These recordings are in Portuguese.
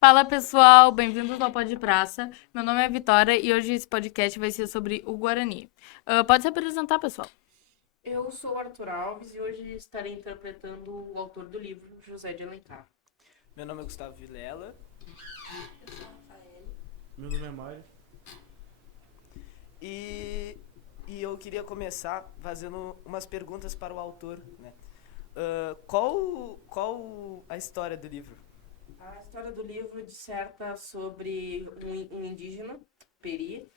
Fala pessoal, bem-vindos ao Pod de Praça. Meu nome é Vitória e hoje esse podcast vai ser sobre o Guarani. Pode se apresentar, pessoal. Eu sou o Arthur Alves e hoje estarei interpretando o autor do livro, José de Alencar. Meu nome é Gustavo Vilela. Meu nome é Mário. E, e eu queria começar fazendo umas perguntas para o autor, né? Qual a história do livro? A história do livro disserta sobre um indígena, Peri,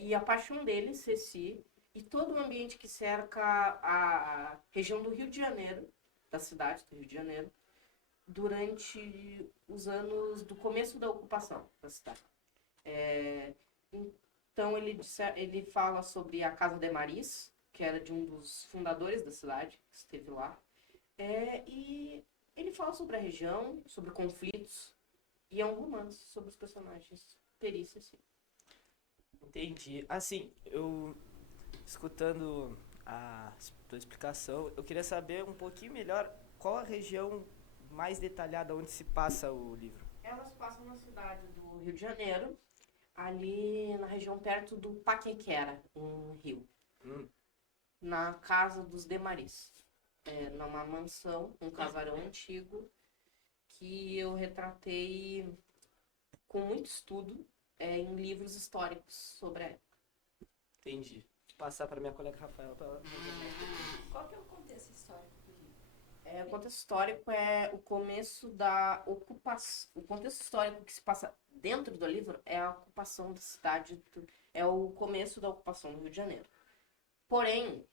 e a paixão dele, Ceci, e todo o ambiente que cerca a região do Rio de Janeiro, da cidade do Rio de Janeiro, durante os anos do começo da ocupação da cidade. É, então ele fala sobre a Casa de Maris, que era de um dos fundadores da cidade, que esteve lá. E ele fala sobre a região, sobre conflitos, e é um romance sobre os personagens. Perícia, sim. Entendi. Assim, eu escutando a tua explicação, eu queria saber um pouquinho melhor qual a região mais detalhada onde se passa o livro. Elas passam na cidade do Rio de Janeiro, ali na região perto do Paquequera, um rio, Hum, na casa dos Demaris. Numa mansão, um casarão antigo, que eu retratei com muito estudo em livros históricos sobre a época. entendi. Vou passar para minha colega Rafaela para ela. Qual que é o contexto histórico do livro? O contexto histórico é o começo da ocupação. O contexto histórico que se passa dentro do livro é a ocupação da cidade, é o começo da ocupação do Rio de Janeiro. Porém,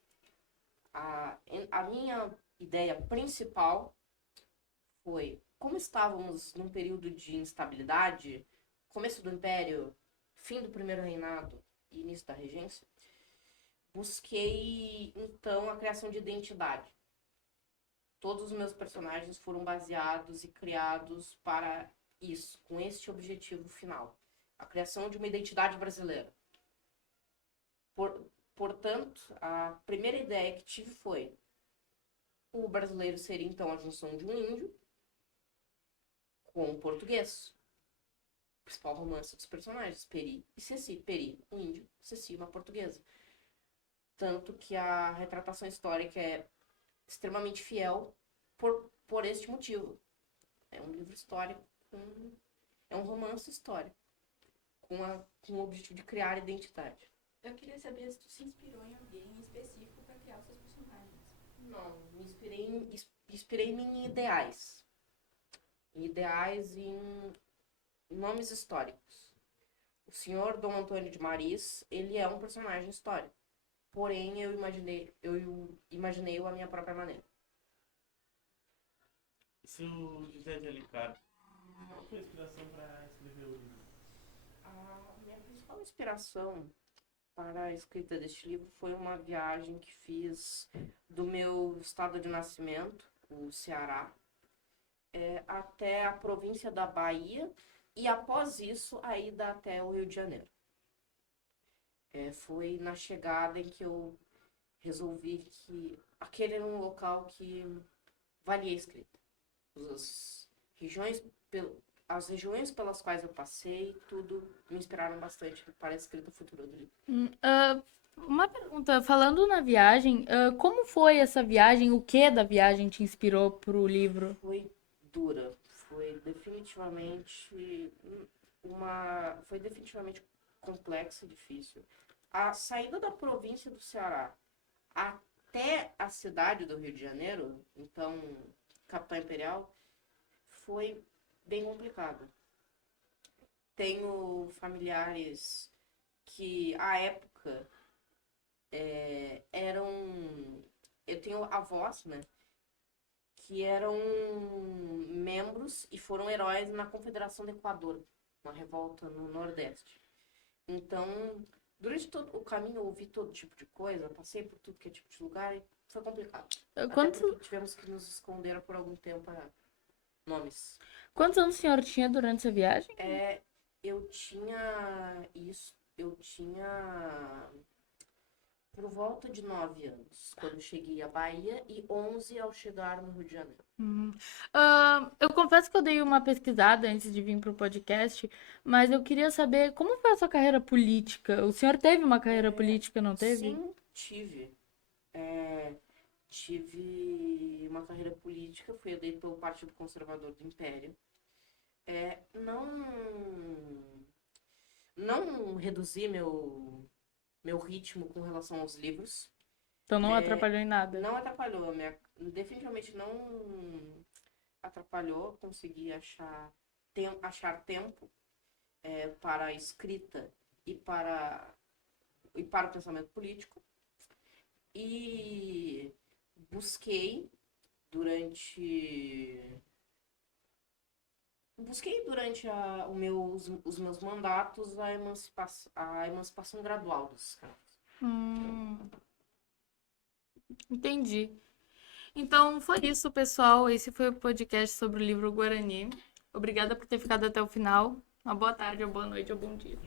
a minha ideia principal foi, como estávamos num período de instabilidade, começo do Império, fim do Primeiro Reinado e início da Regência, busquei então a criação de identidade. Todos os meus personagens foram baseados e criados para isso, com este objetivo final. A criação de uma identidade brasileira. Portanto, a primeira ideia que tive foi: o brasileiro seria então a junção de um índio com o português. O principal romance dos personagens, Peri e Ceci. Peri, um índio, Ceci, uma portuguesa. Tanto que a retratação histórica é extremamente fiel por este motivo. É um livro histórico, é um romance histórico, com o objetivo de criar identidade. Eu queria saber se tu se inspirou em alguém específico para criar os seus personagens. Não, inspirei-me em ideais. Em ideais e em nomes históricos. O senhor Dom Antônio de Maris, ele é um personagem histórico. Porém, eu imaginei-o à minha própria maneira. Isso José de Alencar. Qual foi a inspiração para escrever o livro? A minha principal inspiração para a escrita deste livro foi uma viagem que fiz do meu estado de nascimento, o Ceará, até a província da Bahia e, após isso, a ida até o Rio de Janeiro. Foi na chegada em que eu resolvi que aquele era um local que valia a escrita. As regiões, as regiões pelas quais eu passei, tudo me inspiraram bastante para a escrita futura do livro. Uma pergunta, falando na viagem, como foi essa viagem? O que da viagem te inspirou pro livro? Foi dura, foi definitivamente foi definitivamente complexa e difícil. A saída da província do Ceará até a cidade do Rio de Janeiro, então capital imperial, foi bem complicada. Tenho familiares que à época eram. Eu tenho avós, né? Que eram membros e foram heróis na Confederação do Equador, uma revolta no Nordeste. Então, durante todo o caminho eu ouvi todo tipo de coisa, passei por tudo que é tipo de lugar e foi complicado. Até Quantos, porque tivemos que nos esconder por algum tempo a nomes. quantos anos o senhor tinha durante essa viagem? Eu tinha isso, eu tinha Por volta de 9 anos, quando eu cheguei à Bahia, e 11 ao chegar no Rio de Janeiro. Eu confesso que eu dei uma pesquisada antes de vir para o podcast, mas eu queria saber como foi a sua carreira política. O senhor teve uma carreira política, não teve? Sim, tive. Tive uma carreira política, fui eleito pelo Partido Conservador do Império. Não reduzi meu ritmo com relação aos livros. Então não atrapalhou em nada. Não atrapalhou, definitivamente não atrapalhou. Consegui achar tempo para a escrita e para o pensamento político. E busquei durante os meus mandatos a emancipação gradual dos escravos. Entendi. Então foi isso, pessoal. Esse foi o podcast sobre o livro Guarani. Obrigada por ter ficado até o final. Uma boa tarde, ou boa noite, ou bom dia.